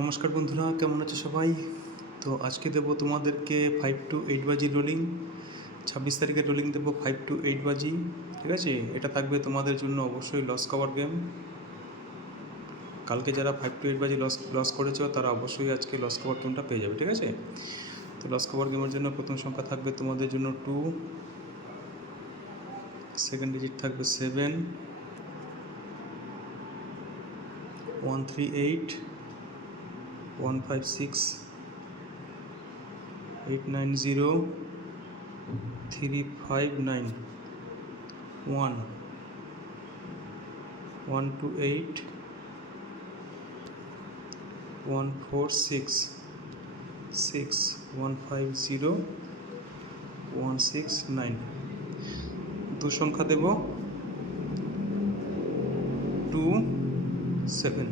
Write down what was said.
নমস্কার বন্ধুরা, কেমন আছো সবাই? তো আজকে দেবো তোমাদেরকে 5 to 8 বাজি রোলিং। 26 তারিখে রোলিং দেবো 5 to 8 বাজি। ঠিক আছে, এটা থাকবে তোমাদের জন্য অবশ্যই লস কভার গেম। কালকে যারা 5 to 8 বাজি লস করেছো তারা অবশ্যই আজকে লস কভার গেমটা পেয়ে যাবে। ঠিক আছে, তো লস কভার গেমের জন্য প্রথম সংখ্যা থাকবে তোমাদের জন্য 2, সেকেন্ড ডিজিট থাকবে 7, 138, 156, 890, 359, 1, 128, 146, 6, 150, 169। দু সংখ্যা দেব 2, 7।